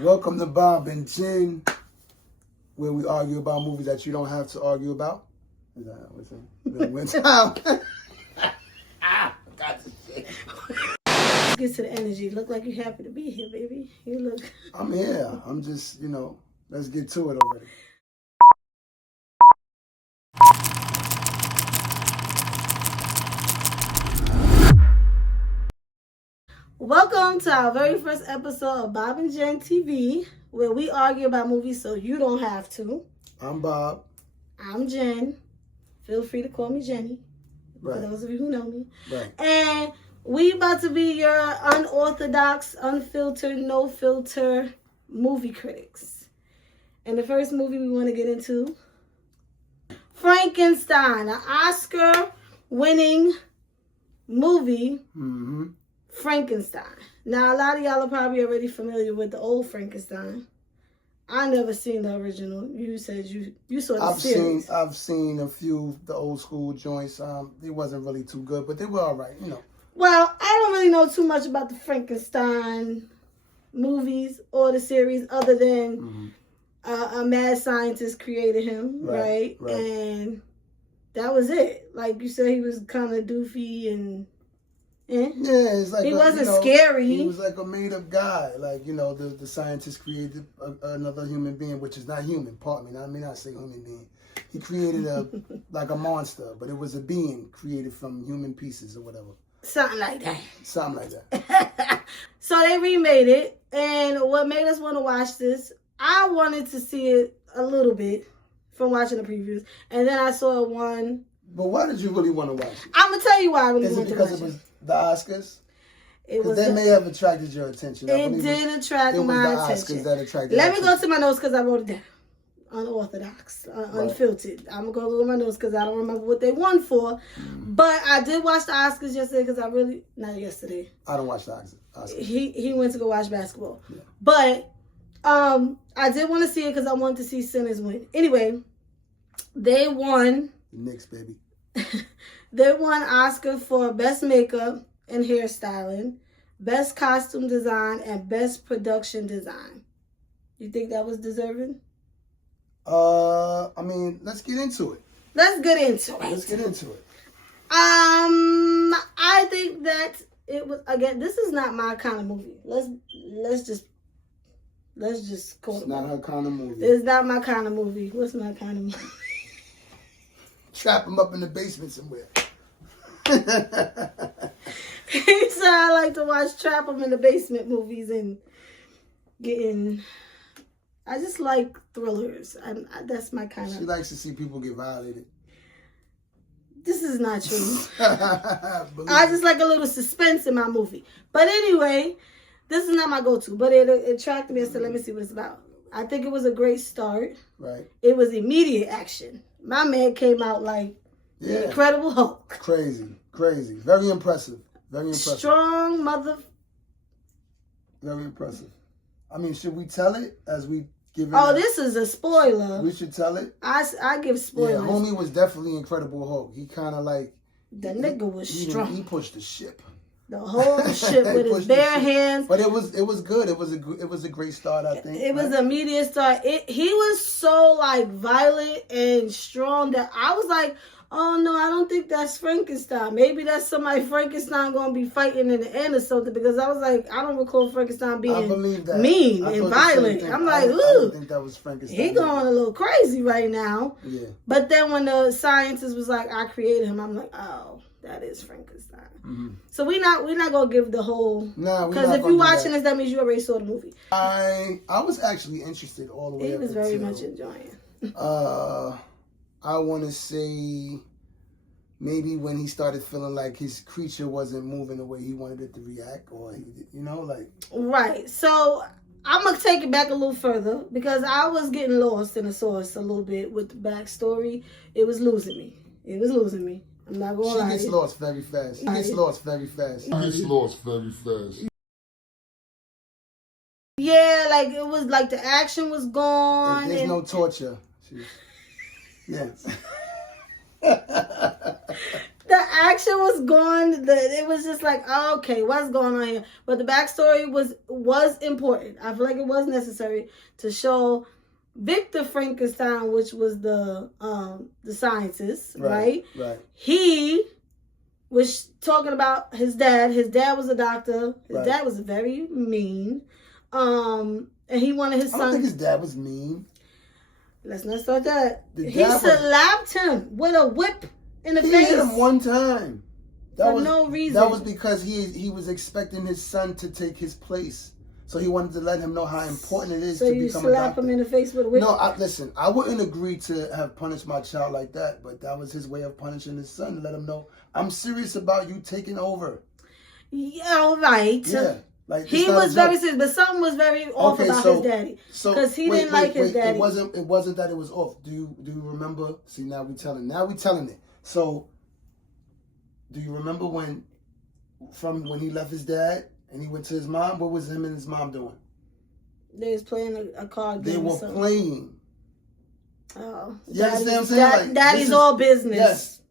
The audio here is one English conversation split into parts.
Welcome to Bob and Jen, where we argue about movies that you don't have to argue about. Is that what's it? Get to the energy. Look like you're happy to be here, baby. You look. I'm here. I'm just, let's get to it already. Welcome to our very first episode of Bob and Jen TV, where we argue about movies so you don't have to. I'm Bob. I'm Jen. Feel free to call me Jenny, for those of you who know me. Right. And we about to be your unorthodox, unfiltered, no filter movie critics. And the first movie we want to get into, Frankenstein, an Oscar-winning movie. Mm-hmm. Frankenstein. Now, a lot of y'all are probably already familiar with the old Frankenstein. I never seen the original. You said you saw the series. I've seen a few of the old school joints. They wasn't really too good, but they were all right, Well, I don't really know too much about the Frankenstein movies or the series other than a mad scientist created him, right? And that was it. Like you said, he was kind of doofy and... Yeah, it's like he wasn't scary. He was like a made-up guy. Like, the scientist created another human being, which is not human. Pardon me. I may not say human being. He created like a monster, but it was a being created from human pieces or whatever. Something like that. Something like that. So they remade it, and what made us want to watch this, I wanted to see it a little bit from watching the previews, and then I saw one. But why did you really want to watch it? I'm gonna tell you why I really wanted to watch it. Is it because it was the Oscars? It was. They may have attracted your attention. It did attract my attention. Oscars that attracted. Let me go to my notes because I wrote it down. Unorthodox, unfiltered. I'm gonna go to my notes because I don't remember what they won for. But I did watch the Oscars yesterday because not yesterday. I don't watch the Oscars. He went to go watch basketball. Yeah. But I did want to see it because I wanted to see Sinners win. Anyway, they won. Knicks, baby. They won Oscar for Best Makeup and Hairstyling, Best Costume Design, and Best Production Design. You think that was deserving? Let's get into it. Let's get into it. I think that it was, again, this is not my kind of movie. Let's just call it. It's not her kind of movie. It's not my kind of movie. What's my kind of movie? Trap him up in the basement somewhere. He said I like to watch trap him in the basement movies and I just like thrillers. That's my kind of. She likes to see people get violated. This is not true. I just like a little suspense in my movie. But anyway, this is not my go-to. But it attracted me and said, let me see what it's about. I think it was a great start. Right. It was immediate action. My man came out like the Incredible Hulk. Crazy. Very impressive. Strong mother. Very impressive. Should we tell it as we give it? Oh, this is a spoiler. We should tell it? I give spoilers. Yeah, homie was definitely Incredible Hulk. He kind of like... The nigga was strong. He pushed the ship. The whole ship with his bare hands. But it was good. It was a great start, I think. It was an immediate start. He was so like violent and strong that I was like, oh no, I don't think that's Frankenstein. Maybe that's somebody Frankenstein gonna be fighting in the end or something, because I was like, I don't recall Frankenstein being mean and violent. I'm like, ooh. I didn't think that was Frankenstein. He going a little crazy right now. Yeah. But then when the scientist was like, I created him, I'm like, oh, that is Frankenstein. Mm-hmm. So we're not gonna give the whole, because if you're watching this, that means you already saw the movie. I was actually interested all the way. He was very much enjoying. I want to say maybe when he started feeling like his creature wasn't moving the way he wanted it to react, or Right. So I'm gonna take it back a little further because I was getting lost in the source a little bit with the backstory. It was losing me. I'm not gonna lie. She gets lost very fast. Yeah, like it was like the action was gone. There's no torture. Yes. The action was gone. It was just like, oh, okay, what's going on here? But the backstory was important. I feel like it was necessary to show Victor Frankenstein, which was the scientist, right? Right. He was talking about his dad. His dad was a doctor. His dad was very mean. And he wanted his son. I don't think his dad was mean. Let's not start that. He slapped him with a whip in the face. He hit him one time. For no reason. That was because he was expecting his son to take his place. So he wanted to let him know how important it is to become a doctor. So you slap him in the face with a whip? No, listen, I wouldn't agree to have punished my child like that, but that was his way of punishing his son, to let him know, I'm serious about you taking over. Yeah, all right. Yeah. Like, he was very serious, but something was very off about his daddy. Because he didn't like his daddy. It wasn't that it was off. Do you remember? See, now we telling it. So, do you remember when he left his dad and he went to his mom? What was him and his mom doing? They was playing a card game. They were playing. Oh. You understand what I'm saying? Daddy's all business.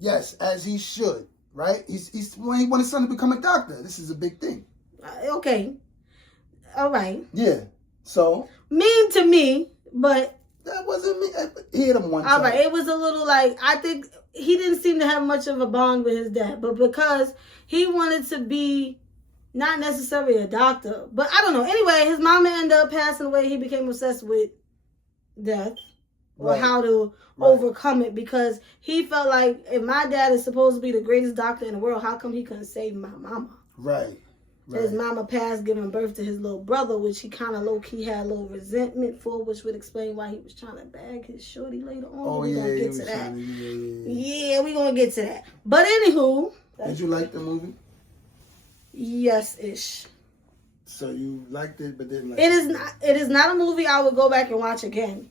Yes, as he should, right? He wanted his son to become a doctor. This is a big thing. Okay. All right. Yeah. So. Mean to me, but. That wasn't me. He hit him one time. All right. It was a little like, I think he didn't seem to have much of a bond with his dad, but because he wanted to be not necessarily a doctor, but I don't know. Anyway, his mama ended up passing away. He became obsessed with death or how to overcome it, because he felt like, if my dad is supposed to be the greatest doctor in the world, how come he couldn't save my mama? Right. His mama passed giving birth to his little brother, which he kind of low-key had a little resentment for, which would explain why he was trying to bag his shorty later on. Oh, we're yeah, going to get to that. Yeah, we're going to get to that. But anywho. Did you like the movie? Yes-ish. So you liked it, but didn't like it? It is not a movie I would go back and watch again.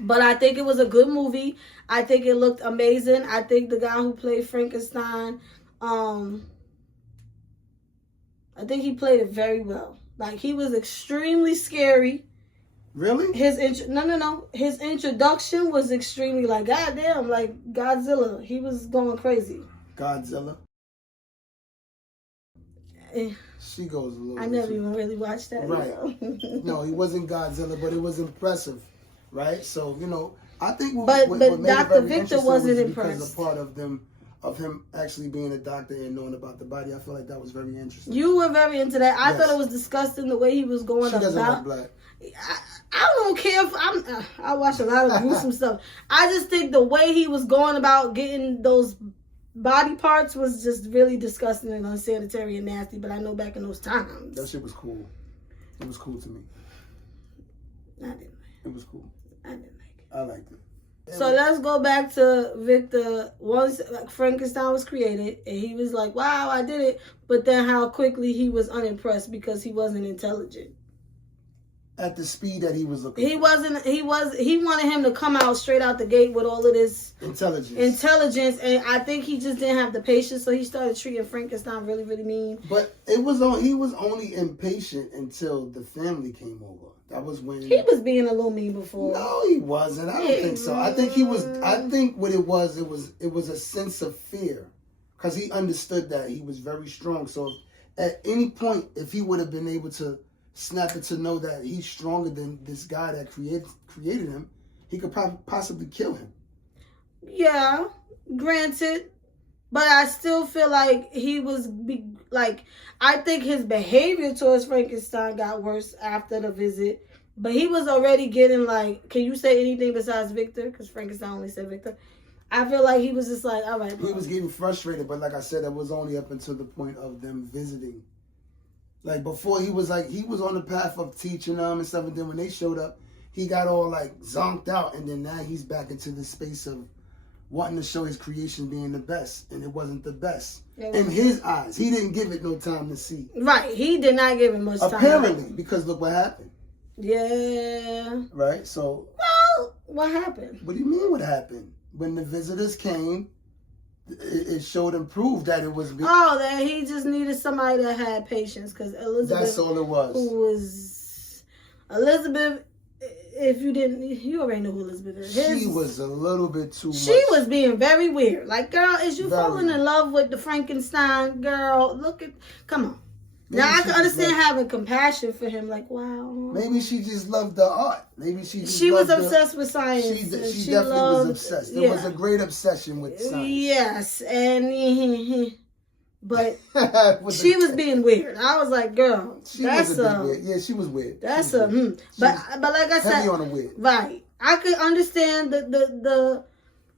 But I think it was a good movie. I think it looked amazing. I think the guy who played Frankenstein, I think he played it very well. Like, he was extremely scary. Really? No. His introduction was extremely, like, goddamn, like Godzilla. He was going crazy. Godzilla? She goes a little. I never even really watched that. Right. No, he wasn't Godzilla, but it was impressive. Right? So, I think what made Dr. it very Victor wasn't impressed. Because a part of him actually being a doctor and knowing about the body, I feel like that was very interesting. You were very into that. I thought it was disgusting the way he was going about. She doesn't like black. I don't care if I watch a lot of gruesome stuff. I just think the way he was going about getting those body parts was just really disgusting and unsanitary and nasty. But I know back in those times, that shit was cool. It was cool to me. I didn't like it. It was cool. I didn't like it. I liked it. So let's go back to Victor. Once Frankenstein was created, and he was like, wow, I did it. But then how quickly he was unimpressed because he wasn't intelligent. At the speed that he was looking He wanted him to come out straight out the gate with all of this intelligence, and I think he just didn't have the patience, so he started treating Frankenstein really, really mean. But he was only impatient until the family came over. That was when he was being a little mean before. No, he wasn't. I don't think so. I think what it was a sense of fear, because he understood that he was very strong. So at any point, if he would have been able to snap it to know that he's stronger than this guy that created him, he could possibly kill him. Yeah, granted. But I still feel like I think his behavior towards Frankenstein got worse after the visit. But he was already getting like, can you say anything besides Victor? Because Frankenstein only said Victor. I feel like he was just like, all right, bro. He was getting frustrated, but like I said, it was only up until the point of them visiting. Like, before, he was on the path of teaching them and stuff, and then when they showed up, he got all like zonked out, and then now he's back into this space of wanting to show his creation being the best, and it wasn't the best. In his eyes, he didn't give it no time to see. Right, he did not give it much time. Apparently, because look what happened. Yeah. Right, so. Well, what happened? What do you mean what happened? When the visitors came, it showed and proved that it was. That he just needed somebody that had patience, because Elizabeth. That's all it was. Elizabeth if you didn't, you already know who Elizabeth is. She was a little bit too much. She was being very weird. Like, girl, is you Very. falling in love with the Frankenstein girl? Come on. Maybe now I can understand having compassion for him. Like, wow. Maybe she just loved the art. Maybe she was obsessed with science. She definitely was obsessed. There was a great obsession with science. Yes, and but she was being weird. I was like, girl, that's was a bit weird. Yeah, she was weird. That's but like I said, heavy on the weird. Right. I could understand the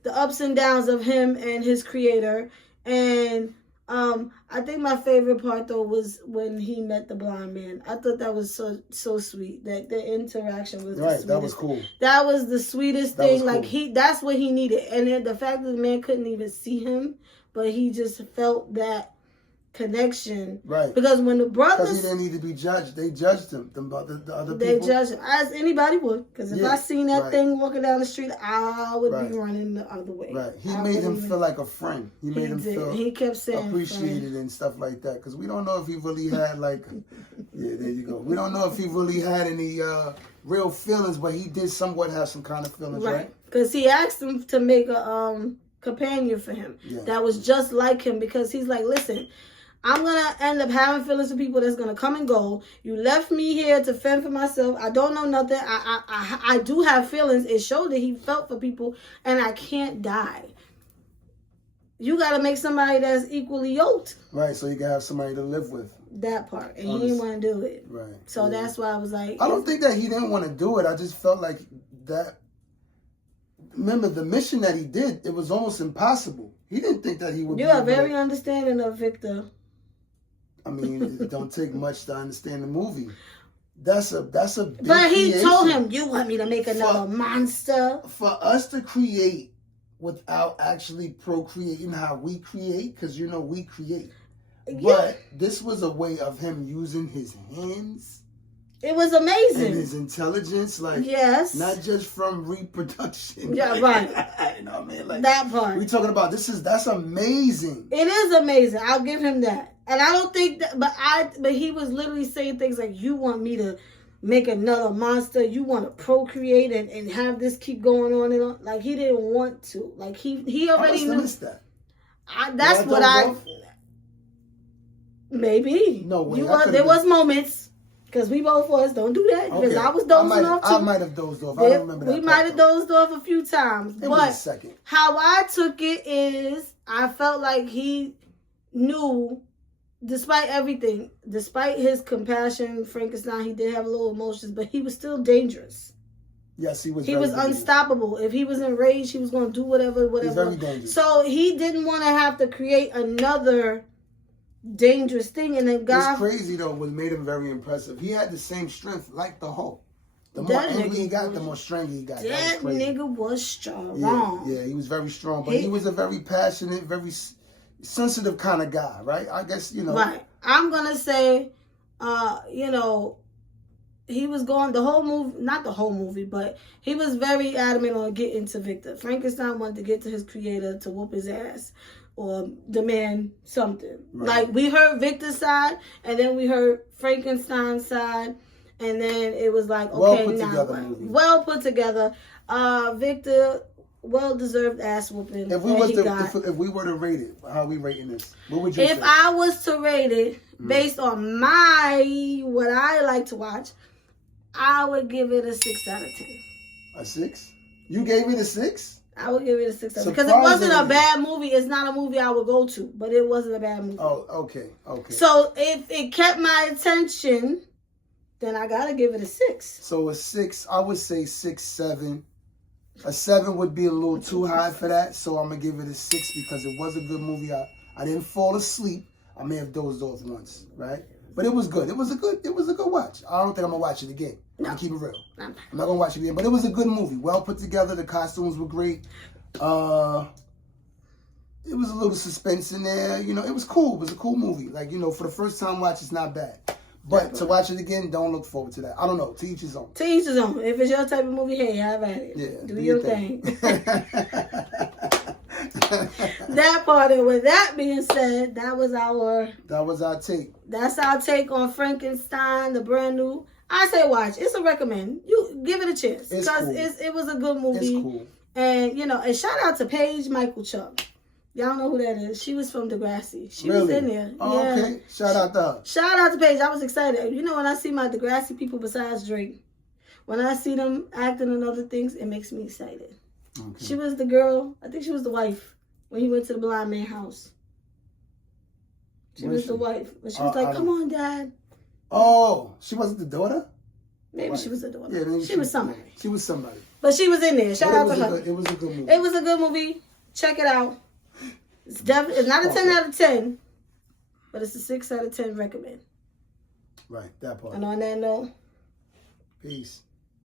ups and downs of him and his creator, and I think my favorite part though was when he met the blind man. I thought that was so sweet. That the interaction was right. That was cool. That was the sweetest thing. Cool. Like that's what he needed, and then the fact that the man couldn't even see him, but he just felt that connection, right? Because when the brothers, because he didn't need to be judged, they judged him. The other people, they judged him as anybody would. Because if I seen that thing walking down the street, I would be running the other way. Right. He made him feel like a friend. He made him feel. He kept saying appreciated friend. And stuff like that. Because we don't know if he really had like, yeah, there you go. We don't know if he really had any real feelings, but he did somewhat have some kind of feelings, right? Because he asked him to make a companion for him that was just like him. Because he's like, listen, I'm going to end up having feelings for people that's going to come and go. You left me here to fend for myself. I don't know nothing. I do have feelings. It showed that he felt for people, and I can't die. You got to make somebody that's equally yoked. Right, so you can have somebody to live with. That part. And he didn't want to do it. Right. So that's why I was like... I don't think that he didn't want to do it. I just felt like that... Remember, the mission that he did, it was almost impossible. He didn't think that he would You are very understanding of Victor. I mean, it don't take much to understand the movie. That's a big But he creation. told him, you want me to make another monster? For us to create without actually procreating how we create, because we create. Yeah. But this was a way of him using his hands. It was amazing. And his intelligence, not just from reproduction. Yeah, right. You know what I mean? Like, that part. We're talking about that's amazing. It is amazing. I'll give him that. And I don't think that, but he was literally saying things like, you want me to make another monster, you want to procreate and have this keep going on and on. Like, he didn't want to. Like, he already knew. That. That's what maybe. No way. There was moments, because we both was, don't do that, because I was dozing off too. I might have dozed off. I don't remember that. We might have dozed off a few times. It was a second. How I took it is, I felt like he knew, despite everything, despite his compassion, Frankenstein, he did have a little emotions, but he was still dangerous. Yes, he was. He was unstoppable. If he was enraged, he was going to do whatever. He's very dangerous. So he didn't want to have to create another dangerous thing. And then God... What's crazy, though, what made him very impressive, he had the same strength like the Hulk. The more angry he got, the more strong he got. That nigga was strong. Yeah, he was very strong. But he was a very passionate, very sensitive kind of guy, right? I guess, Right. I'm going to say, he was going the whole movie, not the whole movie, but he was very adamant on getting to Victor. Frankenstein wanted to get to his creator to whoop his ass or demand something. Right. Like, we heard Victor's side, and then we heard Frankenstein's side, and then it was like, okay, now what? Well put together. Victor... well-deserved ass whooping. If we were to rate it, how are we rating this? What would you say? If I was to rate it based on what I like to watch, I would give it a 6 out of 10. A 6? You gave it a 6? I would give it a 6 out of 10 because it wasn't a bad movie. It's not a movie I would go to, but it wasn't a bad movie. Oh, okay. So if it kept my attention, then I gotta give it a 6. So a 6, I would say 6, 7. A 7 would be a little too high for that, so I'm gonna give it a 6 because it was a good movie. I didn't fall asleep. I may have dozed off once, right? But it was good. It was a good watch. I don't think I'm gonna watch it again. I'm gonna keep it real. I'm not gonna watch it again. But it was a good movie. Well put together. The costumes were great. It was a little suspense in there. It was cool. It was a cool movie. Like, for the first time watch, it's not bad. But to watch it again, don't look forward to that. I don't know. To each his own. To each his own. If it's your type of movie, hey, have at it. Yeah. Do your thing. That part. And with that being said, that was our take. That's our take on Frankenstein, the brand new I say watch. It's a recommend. You give it a chance It's because cool. it was a good movie. It's cool. And and shout out to Paige Michael Chuck. Y'all know who that is. She was from Degrassi. She was in there. Oh, yeah. okay. Shout out to her. Shout out to Paige. I was excited. You know, when I see my Degrassi people besides Drake, when I see them acting in other things, it makes me excited. Okay. She was the girl. I think she was the wife when he went to the blind man's house. She was the wife. But she was like, "Come on, Dad." Oh, she wasn't the daughter? Maybe she was the daughter. Yeah, maybe she was somebody. She was somebody. But she was in there. Shout out to her. It was a good movie. It was a good movie. Check it out. It's not a 10 out of 10, but it's a 6 out of 10 recommend. Right, that part. And on that note, peace.